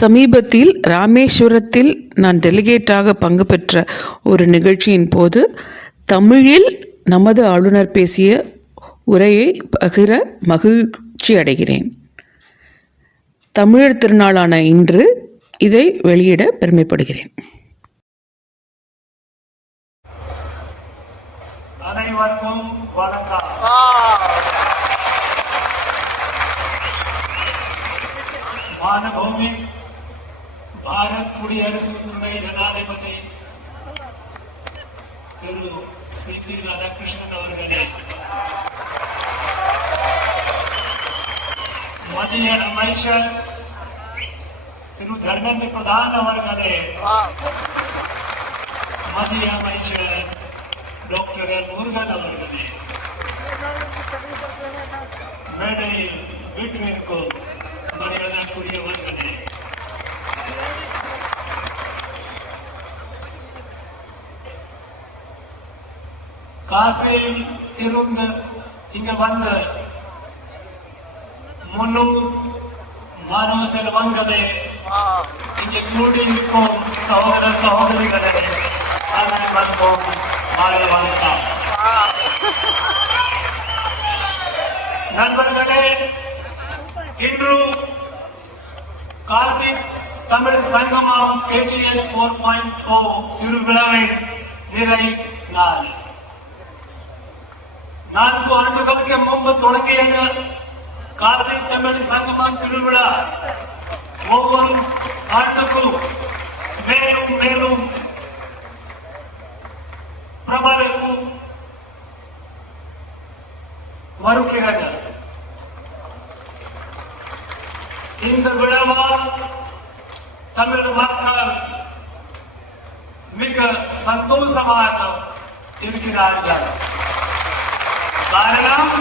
சமீபத்தில் ராமேஸ்வரத்தில் நான் டெலிகேட்டாக பங்கு பெற்ற ஒரு நிகழ்ச்சியின் போது தமிழில் நமது ஆளுநர் பேசிய உரையை பகிர மகிழ்ச்சி அடைகிறேன். தமிழர் திருநாளான இன்று இதை வெளியிட பெருமைப்படுகிறேன். பாரத் குடியரசு துணை ஜனாதிபதி திரு சி பி ராதாகிருஷ்ணன் அவர்களே மத்திய அமைச்சர் திரு தர்மேந்திர பிரதான் அவர்களே மத்திய அமைச்சர் டாக்டர் எல் முருகன் அவர்களே மேடையில் வீட்டிற்கும் மரியாதைக்குரியவர்களே காசியில் இருந்து இங்க வந்த முன்னூறு மாணவ செல்வங்களே இங்கே கூடியிருக்கும் சகோதர சகோதரிகளே அதனை வந்தோம். மாலை வணக்கம். நண்பர்களே இன்று காசி தமிழ் சங்கமம் கேடிஎஸ் ஃபோர் பாயிண்ட் ஓ திருவிழாவின் நிறை நாள். நான்கு ஆண்டுகளுக்கு முன்பு தொடங்கியது காசி தமிழ் சங்கமம் திருவிழா ஒவ்வொரு ஆண்டுக்கும் மேலும் மேலும் பிரபலக்கும் வருகிறது இந்த விழாவால் தமிழ் மக்கள் மிக சந்தோஷமாக இருக்கிறார்கள் காரணம்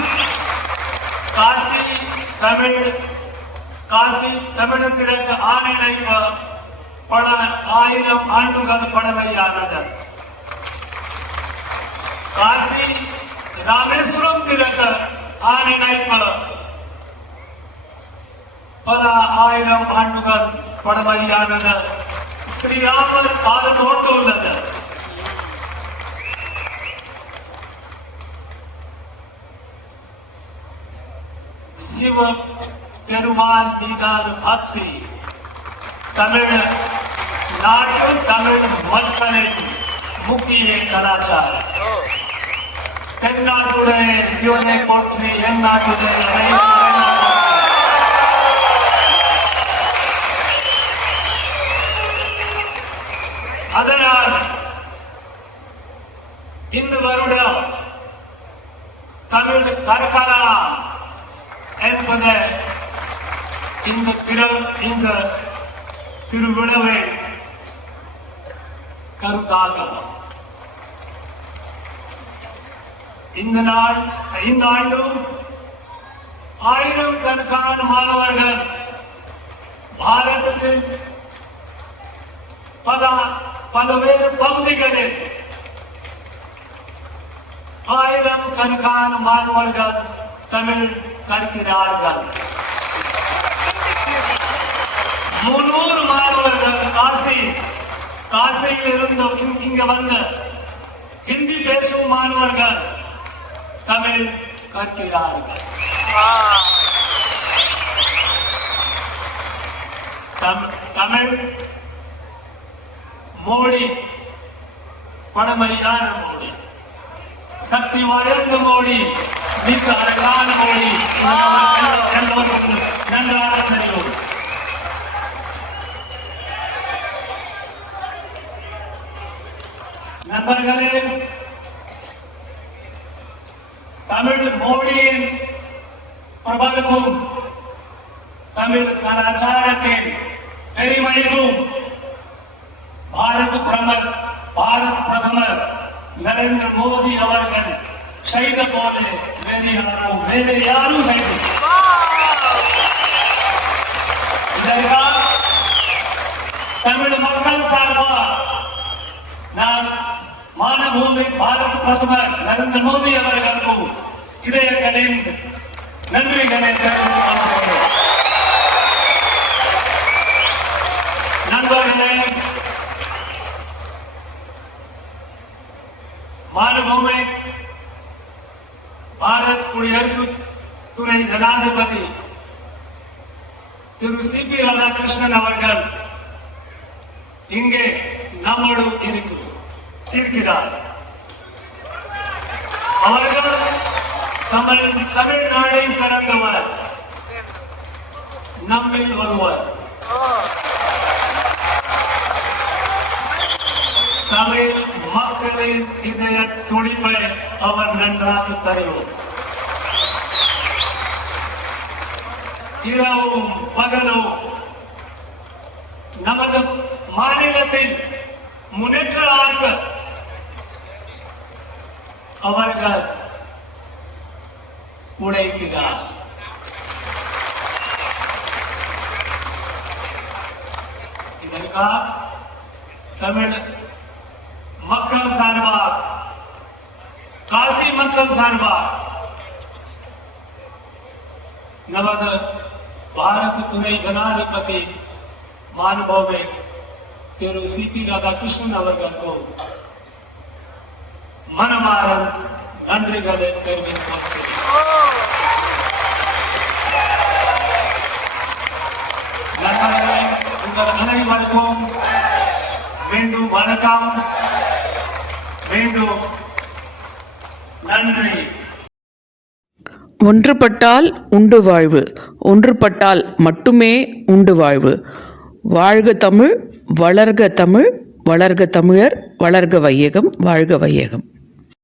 காசி தமிழ் காசி தமிழத்திற்கு ஆணைப்பு பல ஆயிரம் ஆண்டுகள் பழமையானது. காசி ராமேஸ்வரம் திறக்க ஆணைப்பு பல ஆயிரம் ஆண்டுகள் பழமையானது. ஸ்ரீராமர் காலத்தோட்டு உள்ளது. சிவ பெருமான் மீதான பக்தி. தமிழ் நாட்டு தமிழ் மக்களின் முக்கிய கலாச்சாரம். தென்னாட்டுடைய சிவனை போற்றி என் நாட்டுடைய அதனால் இந்த வருடம் தமிழ் கற்கலா என்பத இந்த திரு இந்த திருவிழாவை கருத்தாக இந்த நாள் இந்த ஆண்டும் ஆயிரம் கணக்கான மாணவர்கள் பாரதத்தில் பல பல்வேறு பகுதிகளில் ஆயிரம் கணக்கான மாணவர்கள் தமிழ் கற்கிறார்கள். முன்னூறு மாணவர்கள் காசி காசையில் இருந்து இங்க- வந்த வந்து ஹிந்தி பேசும் மாணவர்கள் தமிழ் கற்கிறார்கள். தமிழ் மோடி பழமையான மோடி சக்தி வாய்ந்த மோடி மிக அழகான மோடி இது நமக்கு எல்லோருக்கும் நன்றாக தெரியும் நண்பர்களே தமிழ் மோடியின் பிரபலக்கும் தமிழ் கலாச்சாரத்தின் பெருமைக்கும் பாரத பிரதமர் பாரத பிரதமர் நரேந்திர மோடி அவர்கள் செய்த போல வேறு யாரும் வேறு யாரும் செய்து இதற்காக தமிழ் மக்கள் சார்பாக நான் மானபூமி பாரத பிரதமர் நரேந்திர மோடி அவர்களுக்கும் இதய கடைந்து நன்றிகளை நண்பர்களே மானபூமி பாரத் குடியரசு துணை ஜனாதிபதி திரு சி பி ராதாகிருஷ்ணன் அவர்கள் இங்கே நம்மோடு இருக்கு இருக்கிறார் அவர்கள் தமிழ் தமிழ்நாடை சிறந்தவர் நம்மில் ஒருவர் தமிழ் மக்களின் இதய துடிப்பை அவர் நன்றாக தருவோம். இரவும் பகலும் நமது மாநிலத்தின் முன்னேற்ற முன்னேற்றாக அவர்கள் உழைக்கிறார். இதற்காக தமிழ் மக்கள் சார்பாக காசி மக்கள் சார்பாக நமது பாரத துணை ஜனாதிபதி மாண்போமே திரு சி பி ராதாகிருஷ்ணன் அவர்களுக்கும் மனமாறன் நன்றிகளை தெரிவித்துக் நண்பர்களே உங்கள் அனைவருக்கும் மீண்டும் வணக்கம் வேண்டும். நன்றி. ஒன்றுபட்டால் உண்டு வாழ்வு ஒன்றுபட்டால் மட்டுமே உண்டு வாழ்வு. வாழ்க தமிழ் வளர்க தமிழ் வளர்க தமிழர் வளர்க வையகம் வாழ்க வையகம்.